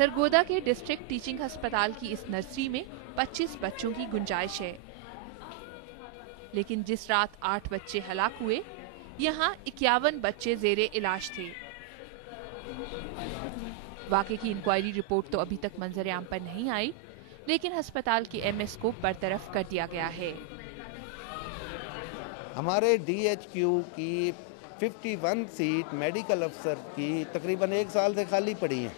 सरगोदा के district teaching अस्पताल की इस नर्सरी में 25 बच्चों की गुंजाइश है, लेकिन जिस रात 8 बच्चे हलाक हुए, यहाँ 51 बच्चे जेरे इलाज थे। वाकये की इंक्वायरी रिपोर्ट तो अभी तक मंजर-ए-आम पर नहीं आई, लेकिन अस्पताल के एमएस को बरतरफ कर दिया गया है। हमारे डीएचक्यू की 51 सीट मेडिकल अफसर की तकरीबन 1 साल से खाली पड़ी हैं।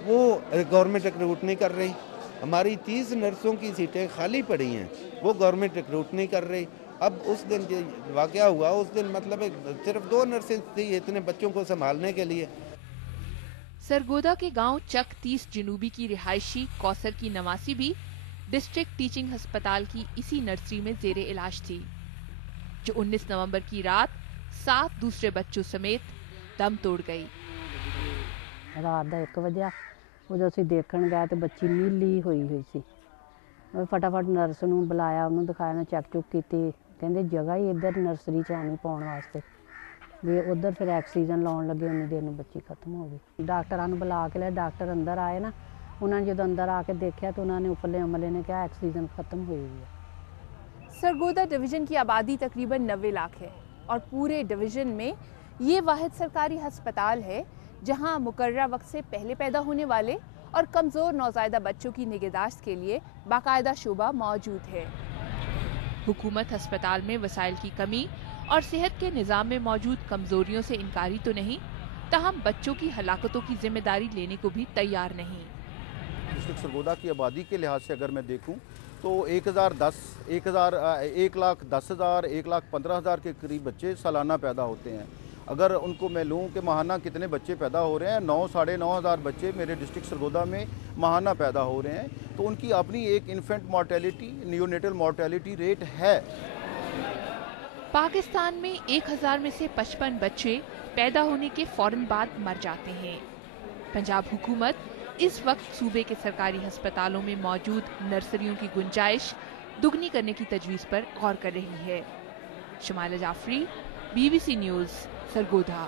वो गवर्नमेंट रिक्रूट नहीं कर रही। हमारी 30 नर्सों की सीटें खाली पड़ी हैं, वो गवर्नमेंट रिक्रूट नहीं कर रही। अब उस दिन जो वाकया हुआ, उस दिन मतलब सिर्फ 2 नर्सें थी इतने बच्चों को संभालने के लिए। सरगोदा के गांव चक 30 जनूबी की रिहायशी कौसर की नवासी भी डिस्ट्रिक्ट टीचिंग अस्पताल की इसी नर्सरी में जेरे इलाज थी, जो 19 नवंबर की रात 7 दूसरे बच्चों समेत दम तोड़ गई। रात ਦਾ 1 ਵਜੇ ਉਦੋਂ ਅਸੀਂ ਦੇਖਣ ਗਏ ਤੇ ਬੱਚੀ ਨੀਲੀ ਹੋਈ ਸੀ। ਫਟਾਫਟ ਨਰਸ ਨੂੰ ਬੁਲਾਇਆ, ਉਹਨੂੰ ਦਿਖਾਇਆ, ਨਾ ਚੈੱਕ ਚੁੱਕ ਕੀਤੀ, ਕਹਿੰਦੇ ਜਗ੍ਹਾ ਹੀ ਇੱਧਰ ਨਰਸਰੀ 'ਚ ਆਣੀ ਪਾਉਣ ਵਾਸਤੇ ਵੀ ਉਧਰ ਫਿਰ ਆਕਸੀਜਨ ਲਾਉਣ ਲੱਗੇ, ਉਨੀ ਦੇਰ ਨੂੰ ਬੱਚੀ ਖਤਮ ਹੋ ਗਈ। ਡਾਕਟਰਾਂ ਨੂੰ ਬੁਲਾ ਕੇ ਲੈ, ਡਾਕਟਰ ਅੰਦਰ ਆਏ ਨਾ, ਉਹਨਾਂ ਨੇ ਜਦੋਂ ਅੰਦਰ ਆ ਕੇ ਦੇਖਿਆ तो उन्होंने उपरले अमले ने कहा ऑक्सीजन खत्म हुई है। सरगोदा डिवीजन की आबादी तकरीबन 90 लाख है और पूरे डिवीजन में ये वाहिद सरकारी अस्पताल है जहां मुकर्ररा वक्त से पहले पैदा होने वाले और कमजोर नौज़ायदा बच्चों की निगहदाश्त के लिए बाकायदा शोबा मौजूद है। हुकूमत अस्पताल में वसाइल की कमी और सेहत के निज़ाम में मौजूद कमजोरियों से इनकारी तो नहीं, ताहम बच्चों की हलाकतों की जिम्मेदारी लेने को भी तैयार नहीं। डिस्ट्रिक्ट सरगोदा की आबादी के लिहाज से अगर मैं देखूं तो 1,10,000, 1,15,000 के करीब बच्चे सालाना पैदा होते हैं। अगर उनको मैं लूँ कि माहाना कितने बच्चे पैदा हो रहे हैं, 9-9.5 हज़ार बच्चे मेरे डिस्ट्रिक्ट सरगोदा में माहाना पैदा हो रहे हैं, तो उनकी अपनी एक infant mortality, neonatal mortality rate है। पाकिस्तान में 1000 में से 55 बच्चे पैदा होने के फौरन बाद मर जाते हैं। पंजाब हुकूमत इस वक्त सूबे के सरकारी अस्पतालों में मौजूद नर्सरियों की गुंजाइश दुगनी करने की तजवीज़ पर गौर कर रही है। Shamaila Jafri, BBC news, Sargodha.